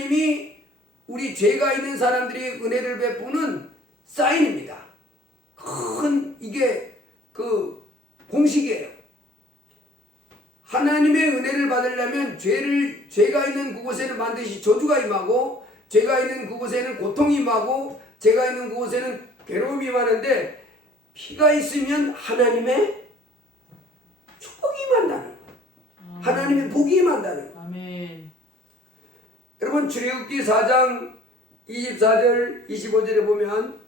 하나님이 우리 죄가 있는 사람들이 은혜를 베푸는 사인입니다. 큰 이게 그 공식이에요. 하나님의 은혜를 받으려면 죄가 있는 그곳에는 반드시 저주가 임하고, 죄가 있는 그곳에는 고통이 임하고, 죄가 있는 그곳에는 괴로움이 임하는데, 피가 있으면 하나님의 축복이 임한다는 거예요. 하나님의 복이 임한다는 거예요. 아멘. 여러분, 출애굽기 4장 24절 25절에 보면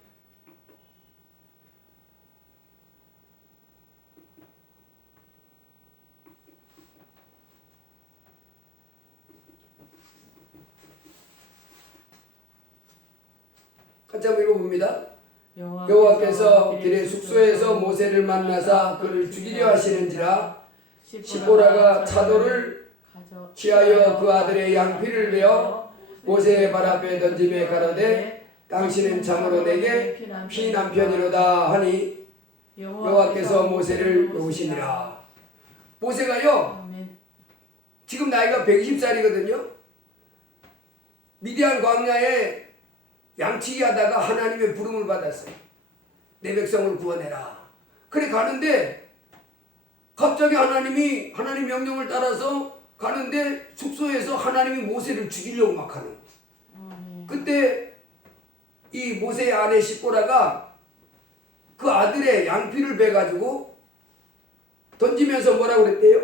같이 한번 읽어봅니다. 여호와께서 길의 숙소에서 모세를 만나사 그를 죽이려 하시는지라 시보라가 차도를 취하여 그 아들의 양피를 베어 모세의 발 앞에 던짐에 가로되 당신은 참으로 내게 피난편이로다 하니 여호와께서 모세를 놓으시니라. 모세가요 지금 나이가 120살이거든요. 미디안 광야에 양치기 하다가 하나님의 부름을 받았어요. 내 백성을 구원해라. 그래 가는데 갑자기 하나님 명령을 따라서 가는데 숙소에서 하나님이 모세를 죽이려고 막 하는 거예요. 그때 이 모세의 아내 시보라가 그 아들의 양피를 베가지고 던지면서 뭐라고 그랬대요?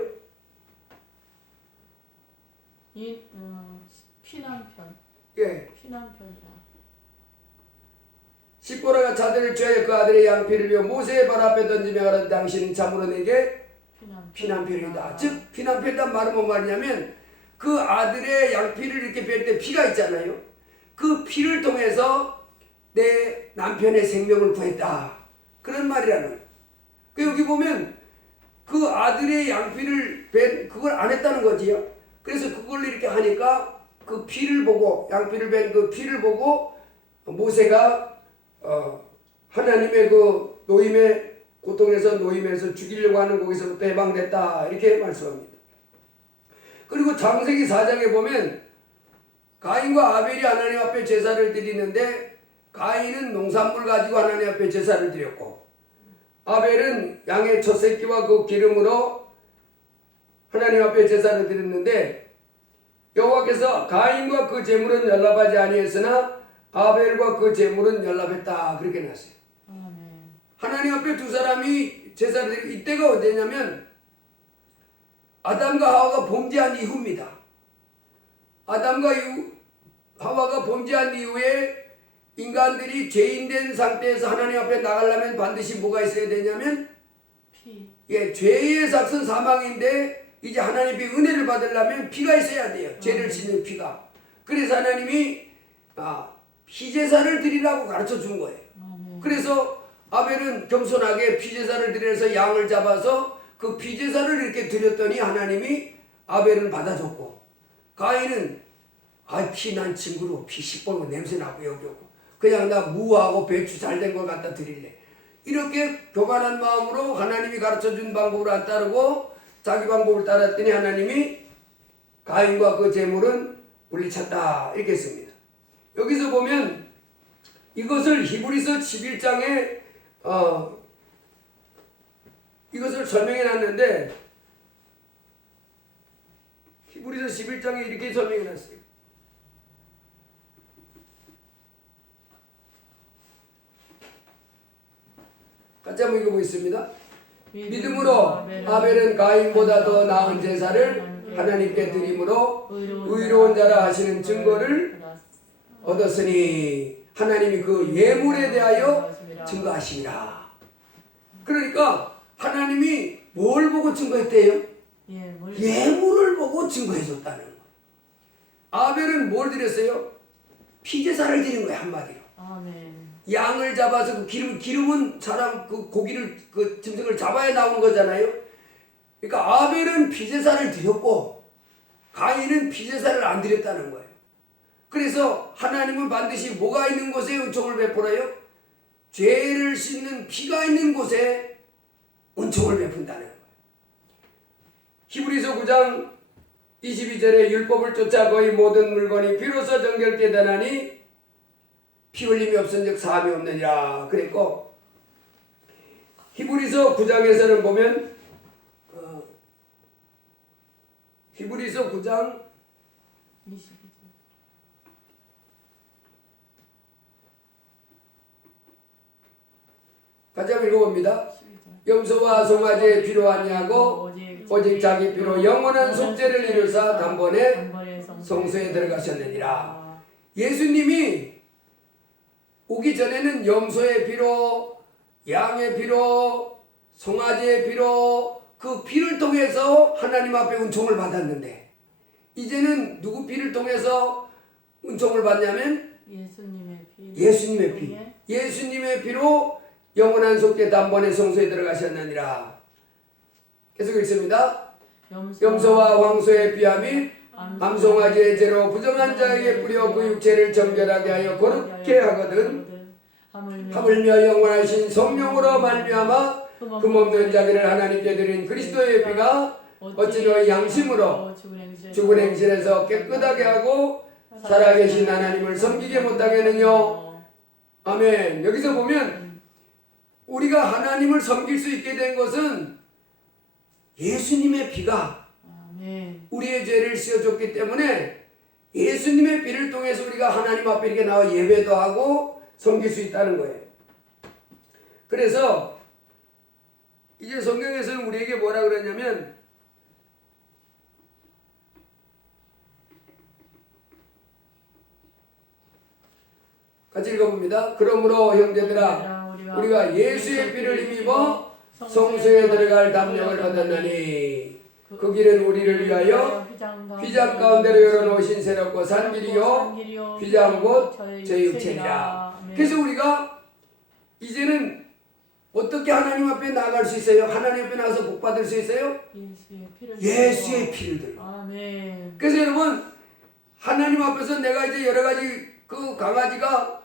피난편. 예. 피난편이다. 시보라가 차도를 취하여 그 아들의 양피를 베어 모세의 발 앞에 던지며 가로되 당신은 참으로 내게 피난편이다. 즉 피난편이란 말은 뭔 말이냐면 그 아들의 양피를 이렇게 뺄 때 피가 있잖아요. 그 피를 통해서 내 남편의 생명을 구했다. 그런 말이라는 거예요. 여기 보면 그 아들의 양피를 뺀 그걸 안 했다는 거지요. 그래서 그걸 이렇게 하니까 그 피를 보고 양피를 뺀 그 피를 보고 모세가 하나님의 그 노임의 고통에서 노임에서 죽이려고 하는 거기서부터 해방됐다 이렇게 말씀합니다. 그리고 창세기 4장에 보면 가인과 아벨이 하나님 앞에 제사를 드리는데 가인은 농산물 가지고 하나님 앞에 제사를 드렸고 아벨은 양의 첫 새끼와 그 기름으로 하나님 앞에 제사를 드렸는데 여호와께서 가인과 그 제물은 연합하지 아니했으나 아벨과 그 제물은 연합했다 그렇게 나왔어요. 하나님 앞에 두 사람이 제사를 드리고 이때가 언제냐면 아담과 하와가 범죄한 이후입니다. 아담과 하와가 범죄한 이후에 인간들이 죄인된 상태에서 하나님 앞에 나가려면 반드시 뭐가 있어야 되냐면 피. 예, 죄의 삭은 사망인데 이제 하나님의 은혜를 받으려면 피가 있어야 돼요. 죄를 씻는 피가. 그래서 하나님이 피제사를 드리라고 가르쳐 준 거예요. 그래서 아벨은 겸손하게 피제사를 드려서 양을 잡아서 그 피제사를 이렇게 드렸더니 하나님이 아벨은 받아줬고 가인은 피난 친구로 피 시뻘고 냄새나고 여기 오고 그냥 나 무하고 배추 잘된 걸 갖다 드릴래. 이렇게 교만한 마음으로 하나님이 가르쳐준 방법을 안 따르고 자기 방법을 따랐더니 하나님이 가인과 그 제물은 물리쳤다 이렇게 했습니다. 여기서 보면 이것을 히브리서 11장에 이것을 설명해 놨는데 히브리서 11장에 이렇게 설명해 놨어요. 같이 한번 읽어보겠습니다. 믿음으로 아벨은 가인보다 더 나은 제사를 하나님께 드림으로 의로운 자라 하시는 증거를 얻었으니 하나님이 그 예물에 대하여 증거하시니라. 그러니까 하나님이 뭘 보고 증거했대요? 예물을 보고 증거해줬다는 거예요. 아벨은 뭘 드렸어요? 피제사를 드린 거예요. 한마디로. 아멘. 양을 잡아서 그 기름은 사람 그 고기를 그 짐승을 잡아야 나오는 거잖아요. 그러니까 아벨은 피제사를 드렸고 가인은 피제사를 안 드렸다는 거예요. 그래서 하나님은 반드시 뭐가 있는 곳에 은총을 베풀어요? 죄를 씻는 피가 있는 곳에 은총을 베푼다는 거예요. 히브리서 9장 22절에 율법을 쫓아 거의 모든 물건이 비로소 정결 깨달으니 피 흘림이 없은즉 사함이 없느니라 그랬고, 히브리서 9장에서는 보면 히브리서 9장 22절. 같이 한번 읽어봅니다. 12절. 염소와 송아지의 피로 아니하고 오직 자기 피로 영원한 속죄를 이루사 단번에 성소에 들어가셨느니라. 예수님이 오기 전에는 염소의 피로, 양의 피로, 송아지의 피로, 그 피를 통해서 하나님 앞에 은총을 받았는데, 이제는 누구 피를 통해서 은총을 받냐면 예수님의 피. 예수님의 피. 예수님의 피로 영원한 속죄 단번에 성소에 들어가셨느니라. 계속 읽습니다. 염소와 황소의 피와 및 암송아지의 죄로 부정한 자에게 뿌려 그 육체를 정결하게 하여 거룩게 하거든, 하물며 영원하신 성령으로 말미암아 금없는 자기를 하나님께 드린 그리스도의 피가 어찌 너희 양심으로 죽은 행실에서 깨끗하게 하고 살아계신 하나님을 섬기게 못하겠느냐. 아멘. 여기서 보면 우리가 하나님을 섬길 수 있게 된 것은 예수님의 피가 우리의 죄를 씌워줬기 때문에, 예수님의 피를 통해서 우리가 하나님 앞에 이렇게 나와 예배도 하고 섬길 수 있다는 거예요. 그래서 이제 성경에서는 우리에게 뭐라 그러냐면, 같이 읽어봅니다. 그러므로 형제들아, 우리가 예수의 피를 힘입어 성소에 들어갈 담력을 얻었나니 그 길은 우리를 위하여 휘장 가운데로 열어놓으신 새롭고 산 길이요 휘장 곧 제 육체니라. 그래서 우리가 이제는 어떻게 하나님 앞에 나아갈 수 있어요? 하나님 앞에 나가서 복 받을 수 있어요? 예수의 피를 들고. 아멘. 그래서 여러분, 하나님 앞에서 내가 이제 여러 가지 그 강아지가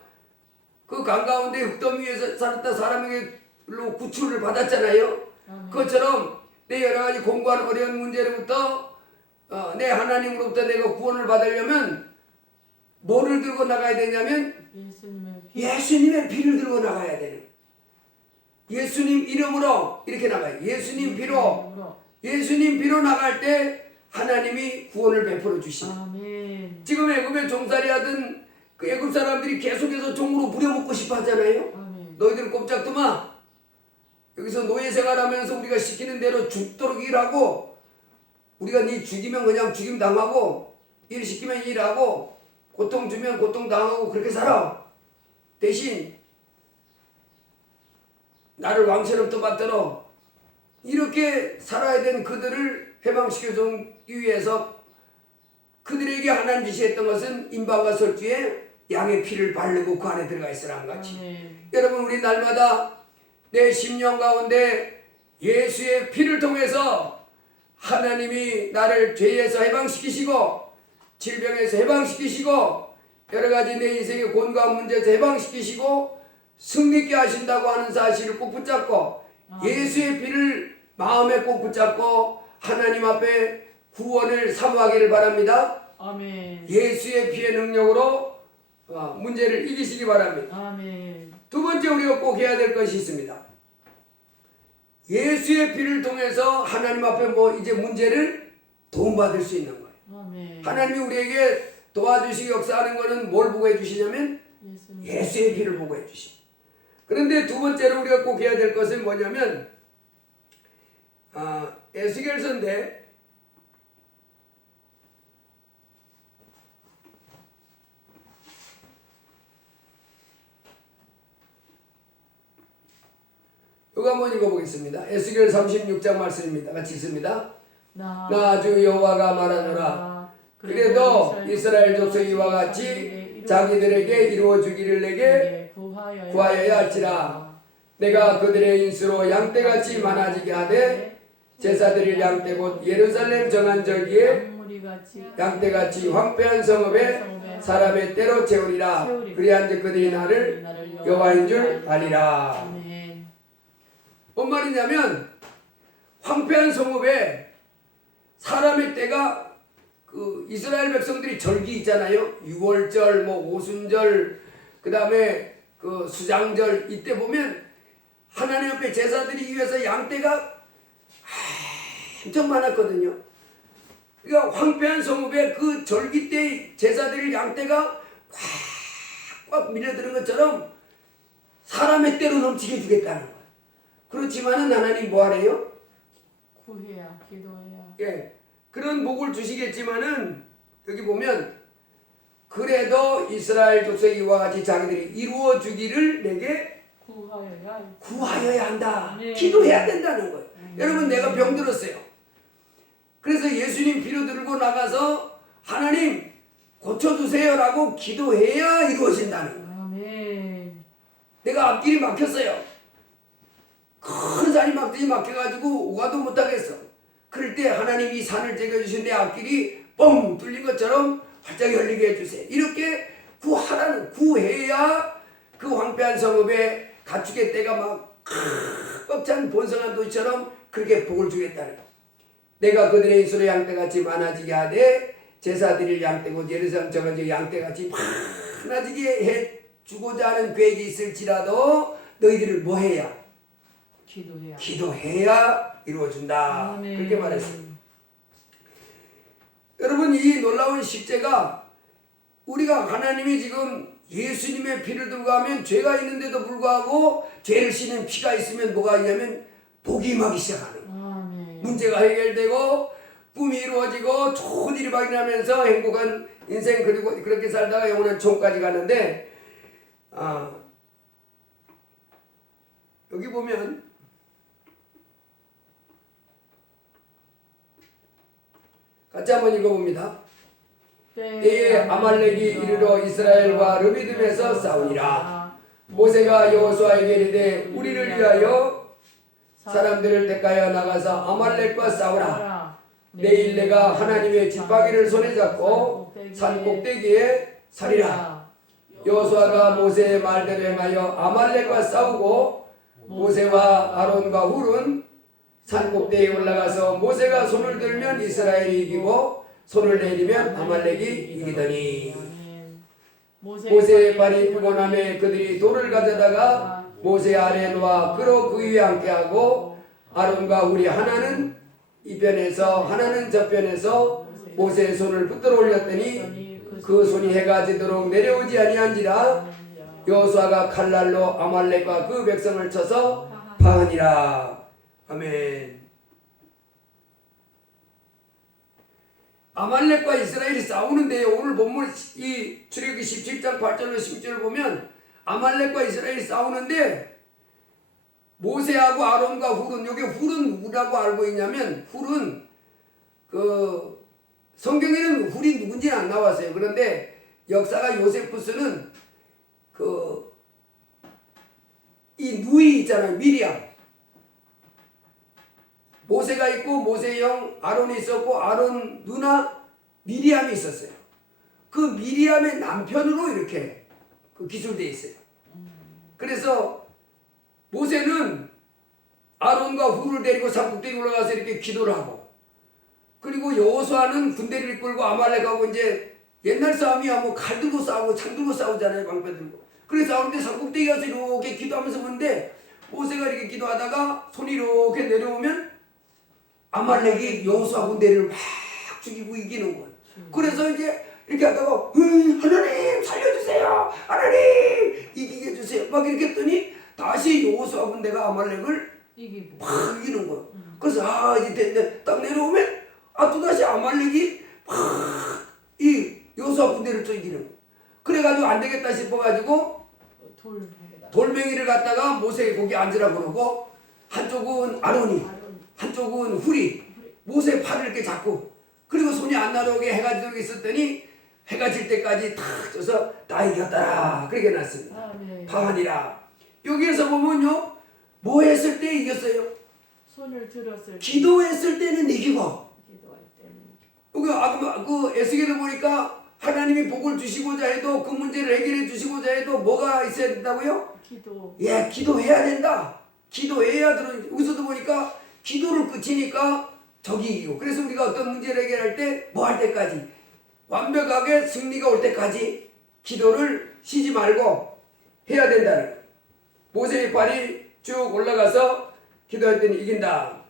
그 강 가운데 흙더미 위에서 살았다 사람에게로 구출을 받았잖아요. 아멘. 그것처럼 내 여러 가지 공부하는 어려운 문제로부터 내 하나님으로부터 내가 구원을 받으려면 뭐를 들고 나가야 되냐면 예수님의 피를 들고 나가야 되는. 예수님 이름으로 이렇게 나가요. 예수님 피로 나갈 때 하나님이 구원을 베풀어 주십니다. 지금 애굽에 종살이 하던 그 애굽 사람들이 계속해서 종으로 부려먹고 싶어 하잖아요. 너희들은 꼼짝도 마. 여기서 노예 생활하면서 우리가 시키는 대로 죽도록 일하고, 우리가 네 죽이면 그냥 죽임 당하고, 일 시키면 일하고, 고통 주면 고통 당하고 그렇게 살아. 대신 나를 왕처럼 떠받들어. 이렇게 살아야 된 그들을 해방시켜주기 위해서 그들에게 하나님 지시했던 것은 임방과 설주에 양의 피를 바르고 그 안에 들어가 있으라는 같이. 여러분, 우리 날마다 내 심령 가운데 예수의 피를 통해서 하나님이 나를 죄에서 해방시키시고 질병에서 해방시키시고 여러 가지 내 인생의 곤고한 문제에서 해방시키시고 승리케 하신다고 하는 사실을 꼭 붙잡고 예수의 피를 마음에 꼭 붙잡고 하나님 앞에 구원을 사모하기를 바랍니다. 아멘. 예수의 피의 능력으로 문제를 이기시기 바랍니다. 아멘. 두 번째 우리가 꼭 해야 될 것이 있습니다. 예수의 피를 통해서 하나님 앞에 이제 문제를 도움받을 수 있는 거예요. 아멘. 하나님이 우리에게 도와주시기 역사하는 것은 뭘 보고 해주시냐면 예수의 피를 보고 해주십니다. 그런데 두 번째로 우리가 꼭 해야 될 것은 뭐냐면 에스겔서인데 이거 한번 읽어보겠습니다. 에스겔 36장 말씀입니다. 같이 읽습니다. 나 주 여호와가 말하노라. 그래도 이스라엘 족속이 이와 같이 자기들에게 이루어주기를 내게 구하여야 할지라. 내가 그들의 인수로 양떼같이 많아지게 하되 제사 드릴 양떼 곧 예루살렘 정한 절기에 양떼같이 황폐한 성읍에 사람의 때로 채우리라. 그리한즉 그들이 나를 여호와인 줄 아리라. 뭔 말이냐면 황폐한 성읍에 사람의 때가 그 이스라엘 백성들이 절기 있잖아요. 6월절, 뭐 오순절, 그 다음에 그 수장절 이때 보면 하나님 앞에 제사드리기 위해서 양떼가 엄청 많았거든요. 그러니까 황폐한 성읍에 그 절기 때 제사드릴 양떼가 꽉꽉 밀려드는 것처럼 사람의 때로 넘치게 주겠다는 거예요. 그렇지만은 하나님 뭐 하래요? 구해야, 기도해야. 예, 그런 복을 주시겠지만은 여기 보면 그래도 이스라엘 족속이 이와 같이 자기들이 이루어 주기를 내게 구하여야 한다. 네. 기도해야 된다는 거예요. 여러분 내가 병들었어요. 그래서 예수님 피로 들고 나가서 하나님 고쳐주세요라고 기도해야 이루어진다는 거예요. 아멘. 내가 앞길이 막혔어요. 큰 산이 막혀가지고 오가도 못하겠어. 그럴 때 하나님이 산을 제거해주신 내 앞길이 뻥 뚫린 것처럼 활짝 열리게 해주세요. 이렇게 구해야 그 황폐한 성읍에 가축의 떼가 막 꽉찬 번성한 도시처럼 그렇게 복을 주겠다는 거예요. 내가 그들의 이스라엘 양떼같이 많아지게 하되 제사 드릴 양떼고 예루살렘 저가지고 양떼같이 많아지게 해주고자 하는 계획이 있을지라도 너희들을 뭐 해야? 기도해야 이루어진다. 아멘. 그렇게 말했습니다. 여러분 이 놀라운 십제가 우리가 하나님이 지금 예수님의 피를 들고 하면 죄가 있는데도 불구하고 죄를 씻는 피가 있으면 뭐가 있냐면 복이 임하기 시작하는 거예요. 아멘. 문제가 해결되고 꿈이 이루어지고 좋은 일이 발견하면서 행복한 인생 그리고 그렇게 살다가 영원한 천국까지 가는데 여기 보면 같이 한번 읽어봅니다. 때에 아말렉이 이르러 이스라엘과 르비딤에서 싸우니라. 모세가 여호수아에게 이르되 우리를 위하여 사람들을 택하여 나가서 아말렉과 싸우라. 내일 내가 하나님의 지팡이를 손에 잡고 산 꼭대기에 서리라. 여호수아가 모세의 말대로 행하여 아말렉과 싸우고 모세와 아론과 훌은 산 꼭대기에 올라가서 모세가 손을 들면 이스라엘이 이기고 손을 내리면 아말렉이 이기더니 모세의 발이 피곤함에 그들이 돌을 가져다가 모세 아래에 놓아 그로 그 위에 앉게하고 아론과 훌이 하나는 이편에서 하나는 저편에서 모세의 손을 붙들어 올렸더니 그 손이 해가 지도록 내려오지 아니한지라. 여호수아가 칼날로 아말렉과 그 백성을 쳐서 파하니라. 아멘. 아말렉과 이스라엘이 싸우는데요. 오늘 본문 이 출애굽기 17장 8절로 10절을 보면 아말렉과 이스라엘이 싸우는데 모세하고 아론과 훌은, 여기 훌은 누구라고 알고 있냐면 훌은 그 성경에는 훌이 누군지 안 나왔어요. 그런데 역사가 요세푸스는 그 이 누이 있잖아요. 미리암. 모세가 있고 모세 형 아론이 있었고 아론 누나 미리암이 있었어요. 그 미리암의 남편으로 이렇게 그 기술되어 있어요. 그래서 모세는 아론과 훌을 데리고 산꼭대기 올라가서 이렇게 기도를 하고, 그리고 여호수아는 군대를 이끌고 아말렉하고 이제 옛날 싸움이야 뭐 칼 들고 싸우고 창 들고 싸우잖아요. 방패 들고. 그래서 싸우는데 산꼭대기 가서 이렇게 기도하면서 보는데 모세가 이렇게 기도하다가 손이 이렇게 내려오면 아말렉이 여호수아 군대를 막 죽이고 이기는 거예요. 그래서 이제 이렇게 하다가 하나님 살려주세요, 하나님 이기게 해주세요 막 이렇게 했더니 다시 여호수아 군대가 아말렉을 막 이기는 거예요. 그래서 이제 됐네 딱 내려오면 또다시 아말렉이 막 이 여호수아 군대를 또 이기는 거예요. 그래가지고 안 되겠다 싶어가지고 돌멩이를 갖다가 모세의 거기 앉으라고 그러고, 한쪽은 아론이 한쪽은 훌이 모세 팔을 이렇게 잡고, 그리고 손이 안 나오게 해가 지도록 있었더니 해가 질 때까지 다 쪄서 다 이겼더라 그렇게 났습니다. 파하니라. 여기에서 보면요 뭐 했을 때 이겼어요? 손을 들었을 때, 기도했을 때는 이기고, 기도할 때는 여기 아까 그 에스겔을 보니까 하나님이 복을 주시고자 해도 그 문제를 해결해 주시고자 해도 뭐가 있어야 된다고요? 기도. 기도해야 된다. 기도해야 들어. 여기서도 보니까 기도를 그치니까 적이 이기고. 그래서 우리가 어떤 문제를 해결할 때 뭐 할 때까지 완벽하게 승리가 올 때까지 기도를 쉬지 말고 해야 된다는 거예요. 모세의 발이 쭉 올라가서 기도할 때는 이긴다.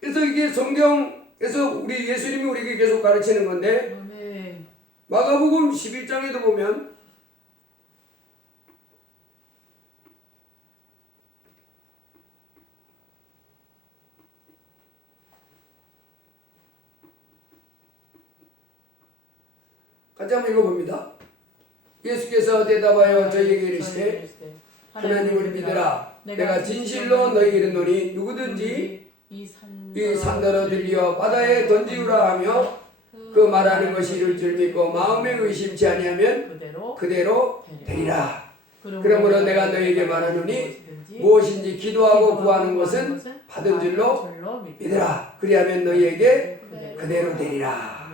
그래서 이게 성경에서 우리 예수님이 우리에게 계속 가르치는 건데 아멘. 마가복음 11장에도 보면 같이 한번 읽어봅니다. 예수께서 대답하여 저희에게 이르시되 하나님을 믿으라. 내가 진실로 너희에게 이르노니 누구든지 이 산더러 들려 바다에 던지우라 하며 그 말하는 것이 이룰 줄 믿고 마음에 의심치 아니하면 그대로 되리라. 그러므로 내가 너희에게 말하노니 무엇인지 기도하고 구하는 것은 받은 줄로 믿으라. 그리하면 너희에게 그대로 되리라.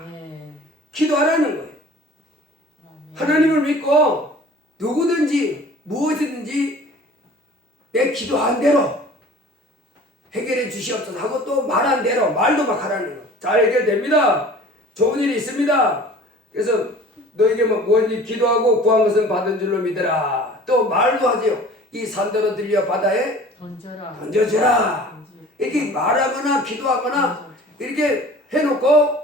기도하라는 거예요. 하나님을 믿고 누구든지 무엇이든지 내 기도한 대로 해결해 주시옵소서 하고 또 말한 대로 말도 막 하라는 거예요. 잘 해결됩니다. 좋은 일이 있습니다. 그래서 너에게 무엇인지 기도하고 구한 것은 받은 줄로 믿으라. 또 말도 하지요. 이 산더러 들려 바다에 던져주라. 이렇게 말하거나 기도하거나 이렇게 해놓고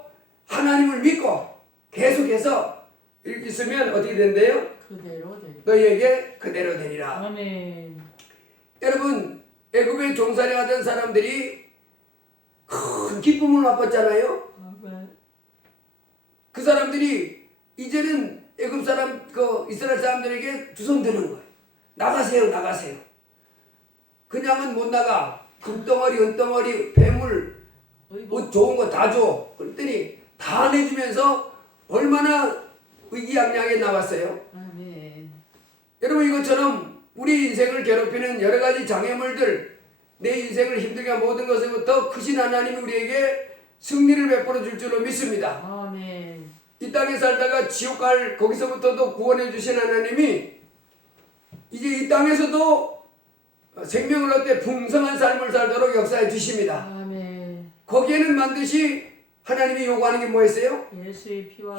하나님을 믿고 계속해서 이렇게 있으면 어떻게 된대요? 그대로 되리라. 너희에게 그대로 되리라. 아멘. 여러분 애굽에 종살이하던 사람들이 큰 기쁨을 맛봤잖아요. 아멘. 그 사람들이 이제는 애굽 사람, 이스라엘 사람들에게 두 손 드는 거예요. 나가세요, 나가세요. 그냥은 못 나가. 금덩어리, 은덩어리, 괴물, 옷 좋은 거 다 줘. 그랬더니 다 내주면서 얼마나 의기양양하게 나왔어요. 아멘. 여러분 이것처럼 우리 인생을 괴롭히는 여러 가지 장애물들, 내 인생을 힘들게 한 모든 것에부터 크신 하나님이 우리에게 승리를 베풀어 줄 줄로 믿습니다. 아멘. 이 땅에 살다가 지옥 갈 거기서부터도 구원해 주신 하나님이 이제 이 땅에서도 생명을 얻되 풍성한 삶을 살도록 역사해 주십니다. 아멘. 거기에는 반드시 하나님이 요구하는 게 뭐였어요?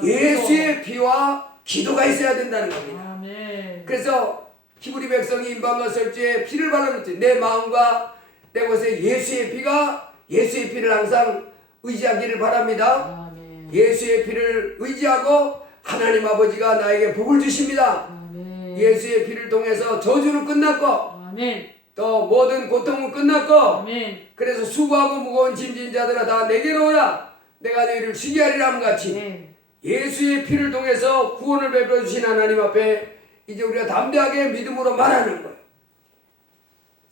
예수의 피와 기도가 있어야 된다는 겁니다. 아멘. 그래서 히브리 백성이 임방과 설주에 피를 발라줬지. 내 마음과 내 곳에 예수의 피를 항상 의지하기를 바랍니다. 아멘. 예수의 피를 의지하고 하나님 아버지가 나에게 복을 주십니다. 아멘. 예수의 피를 통해서 저주는 끝났고 아멘. 또 모든 고통은 끝났고 아멘. 그래서 수고하고 무거운 짐진 자들아 다 내게로 오라. 내가 너희를 쉬게 하리라 함 같이 네. 예수의 피를 통해서 구원을 베풀어 주신 하나님 앞에 이제 우리가 담대하게 믿음으로 말하는 거예요.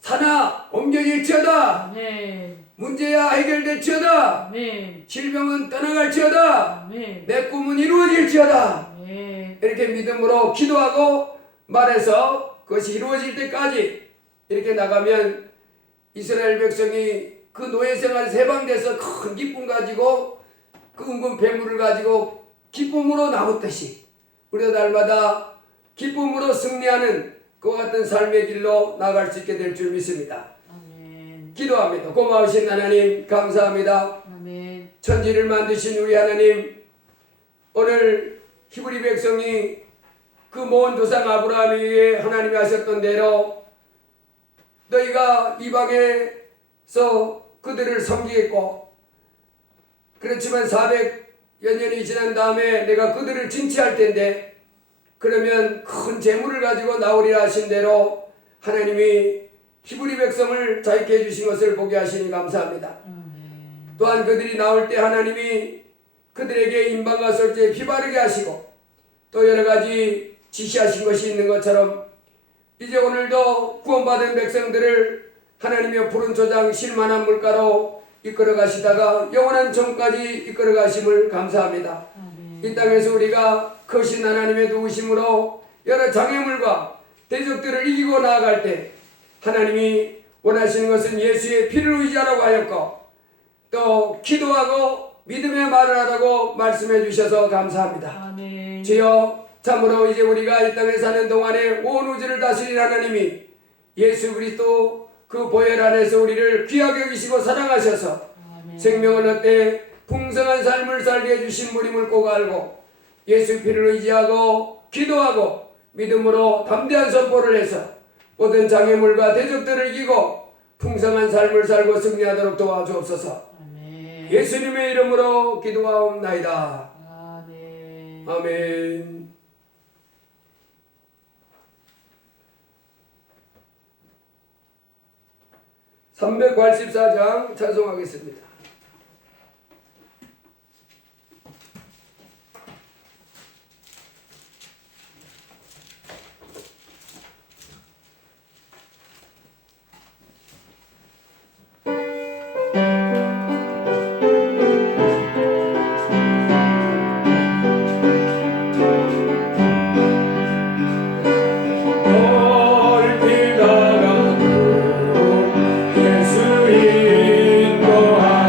사나 옮겨질지어다. 아멘. 문제야 해결될지어다. 아멘. 질병은 떠나갈지어다. 아멘. 내 꿈은 이루어질지어다. 아멘. 이렇게 믿음으로 기도하고 말해서 그것이 이루어질 때까지 이렇게 나가면 이스라엘 백성이 그 노예 생활에서 해방돼서 큰 기쁨 가지고 그 은근 배물을 가지고 기쁨으로 나왔듯이 우리도 날마다 기쁨으로 승리하는 그와 같은 삶의 길로 나갈 수 있게 될 줄 믿습니다. 아멘. 기도합니다. 고마우신 하나님 감사합니다. 아멘. 천지를 만드신 우리 하나님, 오늘 히브리 백성이 그 먼 조상 아브라함에게 하나님이 하셨던 대로 너희가 이방에서 그들을 섬기겠고, 그렇지만 400여 년이 지난 다음에 내가 그들을 징치할 텐데 그러면 큰 재물을 가지고 나오리라 하신 대로 하나님이 히브리 백성을 자유케 해주신 것을 보게 하시니 감사합니다. 아멘. 또한 그들이 나올 때 하나님이 그들에게 임방과 솔죄에 피 바르게 하시고 또 여러 가지 지시하신 것이 있는 것처럼 이제 오늘도 구원받은 백성들을 하나님의 푸른 초장 실만한 물가로 이끌어 가시다가 영원한 정까지 이끌어 가심을 감사합니다. 아멘. 이 땅에서 우리가 크신 하나님의 도우심으로 여러 장애물과 대적들을 이기고 나아갈 때 하나님이 원하시는 것은 예수의 피를 의지하라고 하였고 또 기도하고 믿음의 말을 하라고 말씀해 주셔서 감사합니다. 아멘. 주여, 참으로 이제 우리가 이 땅에 사는 동안에 온 우주를 다스릴 하나님이 예수 그리스도 그 보혈 안에서 우리를 귀하게 여기시고 사랑하셔서 생명을 얻되 풍성한 삶을 살게 해주신 분임을 꼭 알고 예수 피를 의지하고 기도하고 믿음으로 담대한 선포를 해서 모든 장애물과 대적들을 이기고 풍성한 삶을 살고 승리하도록 도와주옵소서. 아멘. 예수님의 이름으로 기도하옵나이다. 아멘. 아멘. (384장) 찬송하겠습니다. 예수 인도하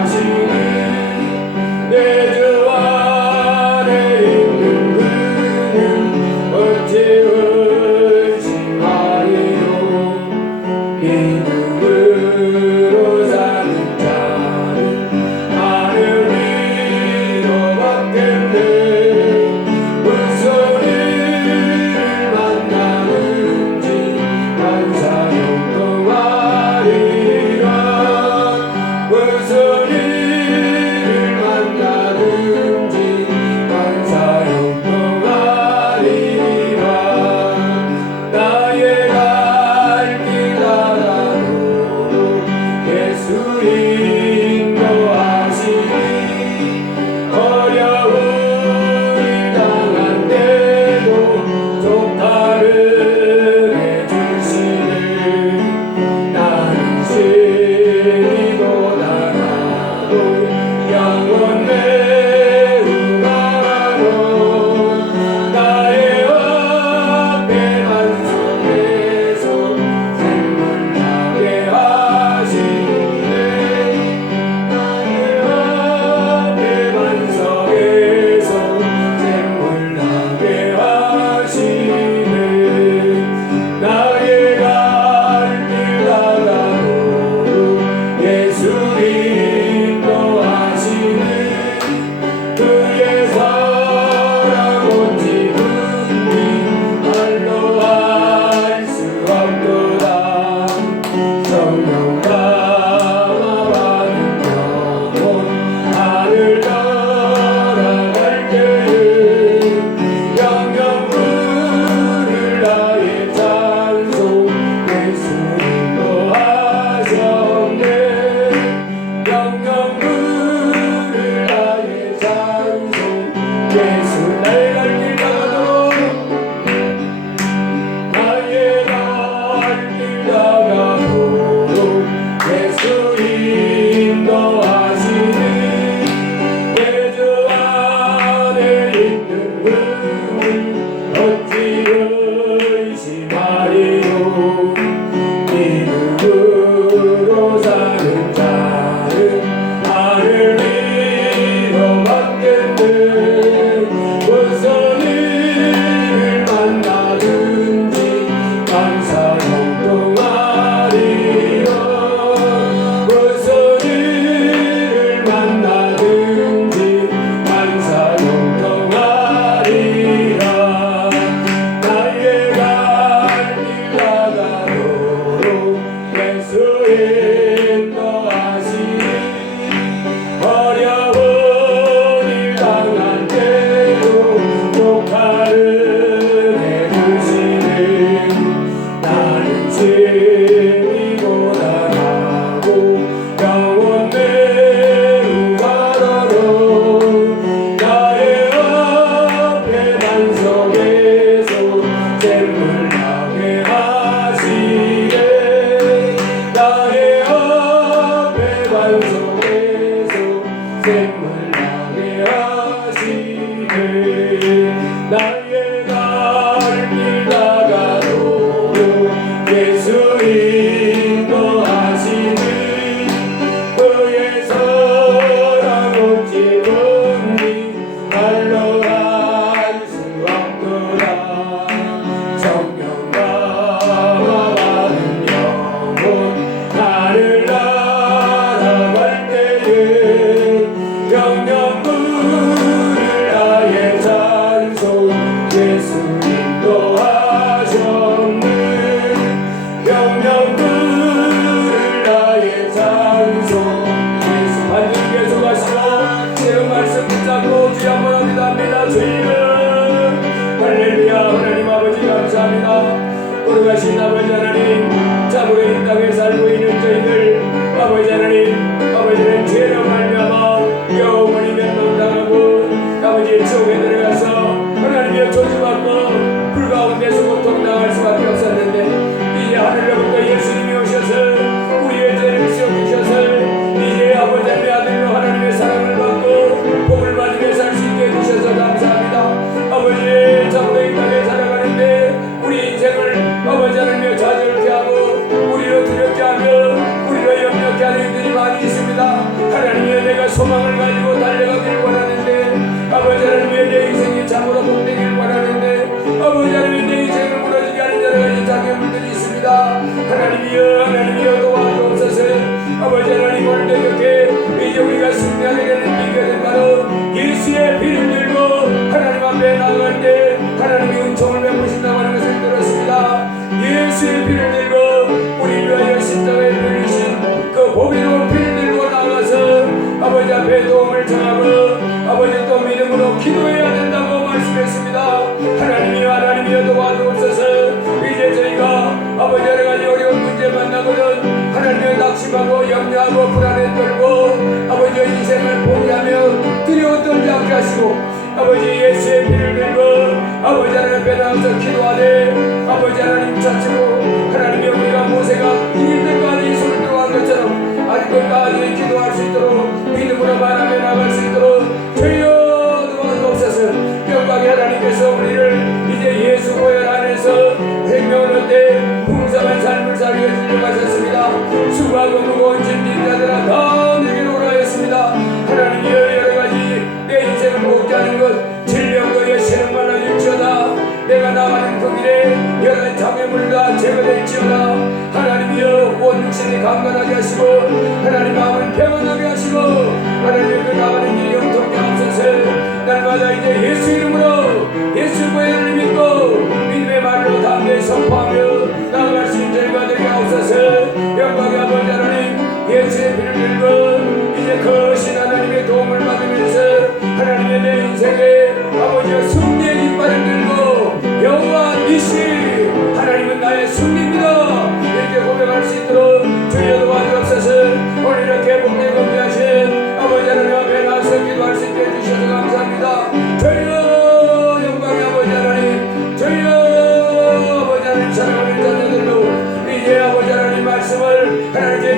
노하셨네 명령들을 나의 장소 예수 반드시 계속하시고 지금 말씀 붙잡고 주여 한번 기도합니다. 주님은 할렐루야. 하나님 아버지 감사합니다. 거룩하신 아버지 하나님 참으로 이 땅에 살고 있는 저희들 아버지 하나님 아버지는 죄로 말미암아 영원히 멸망당하고 아버지 지옥에 들어가서 하나님의 저주받고 불 가운데서 고통당할 수밖에 없었는데 이제 하늘로부터 예수님이 오셔서 우리의 죄를 씌워주셔서 이제 아버지 하나님의 아들로 하나님의 사랑을 받고 복을 받으며 살 수 있게 해주셔서 감사합니다. 아버지 참으로 이 땅에 살아가는데 우리 인생을 아버지 하나님의 좌절케 하고 우리로 두렵게 하며 우리로 염려케 하는 일들이 많이 있습니다. 하나님의 내가 소망을 가지고 달려가기를 원하는데 아버지 하나님의 내 인생이 참으로 복되기를 원하는데 아버지 하나님의 내 인생을 무너지게 하는 여러 가지 장애물들이 있습니다. 하나님이여 도와주옵소서. 아버지 하나님 오늘도 이렇게 이제 우리가 승리하게 되는 비결은 바로 예수의 피를 들고 하나님 앞에 나아갈 때 하나님이 은총을 베푸신다고 하는 것을 들었습니다. 예수의 피를 들고 우리 위하여 십자가에 들리신 그 보배로운 피를 들고 나가서 아버지 앞에 도움을 청하고 아버지 또 믿음으로 기도해야 된다고 말씀했습니다. 하나님이여 도와주옵소서. 이제 저희가 아버지 여러 가지 어려운 문제 만나거든 하나님의 낙심하고 염려하고 불안에 떨고 아버지 인생을 포기하며 두려워 떨지 않게 하시고 아버지 예수의 피를 들고 아버지 하나님 앞에 나와서 기도하되 아버지 하나님 자치고 하나님의 우리가 모세가 이길 때까지 손을 들어간 것처럼 아직 끝까지 기도할 수 있도록 믿음으로 말하며 나갈 수 있도록 주여 도와주옵소서. 영광의 하나님께서 우리를 이제 예수 보혈 안에서 생명을 얻되 풍성한 삶을 살게 해주려고 하셨습니다. 수고하고 무거운 짐진 자들아 다 내게로 오라 했습니다. 하나님이여 여러 가지 내 인생을 못게 하는 것 질병도 여시는 말라줄지어다. 내가 나가는 그 길에 여러 가지 장애물과 제거될지어다. 하나님이여 온 육신이 강건하게 하시고 하나님 마음을 평안하게 하시고 하나님 그 나가는 길이 영통케 하소서. 날마다 이제 예수 이름으로 예수 보혈을 믿고 믿음의 말로 담대히 선포하며 나아갈 수 있는 저희가 되게 하옵소서. 영광의 아버지 하나님 예수의 피를 들고 이제 거신 하나님의 도움을 받으면서 하나님의 내 인생에 아버지의 승리의 깃발을 들고 여호와 니시 하나님은 나의 승리입니다 이렇게 고백할 수 있도록 주여 도와주옵소서. 오늘 이렇게 복되게 건배하신 아버지 하나님 앞에 나서 기도할 수 있게 해주셔서 감사합니다. 주여 영광의 아버지 하나님 주여 아버지 하나님 사랑하는 자녀들로 이제 아버지 하나님 말씀을 하나님께